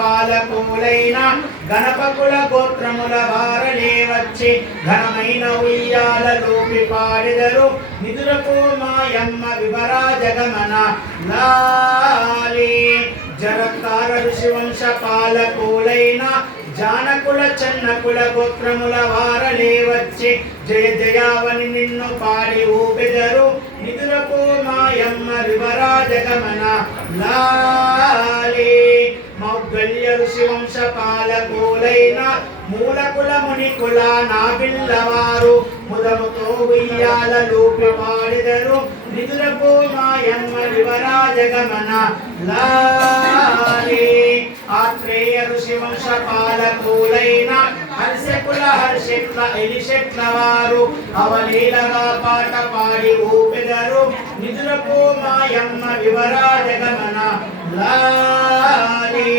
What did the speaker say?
పాలకులైన గణపకుల గోత్రముల వారలే వచ్చి ఘనమైన ఉయ్యాలలోకి పాడెదరు నిదురకు మాయమ్మ వివరాజగమన లాలి జరత్కార ఋషివంశ పాలకులైన జానకుల చెన్నకుల గోత్రముల వారలే వచ్చి జయ జయావని నిన్ను పాడి ఊపెదరు నిదురకు మాయమ్మ వివరాజగమన లాలి మౌద్గల్య ఋషివంశ పాలకులైన మూలకుల మునికుల నాబిల్లవారు ముదముతో ఉయ్యాలలోకి పాడెదరు నిదురకు మాయమ్మ వివరాజగమన లాలి ఆత్రేయ ఋషివంశ పాలకులైన హర్షకుల హర్షెట్ల ఎలిషెట్ల వారు అవలీలగా పాట పాడి ఊపెదరు నిదురకు మాయమ్మ వివరాజగమన లాలి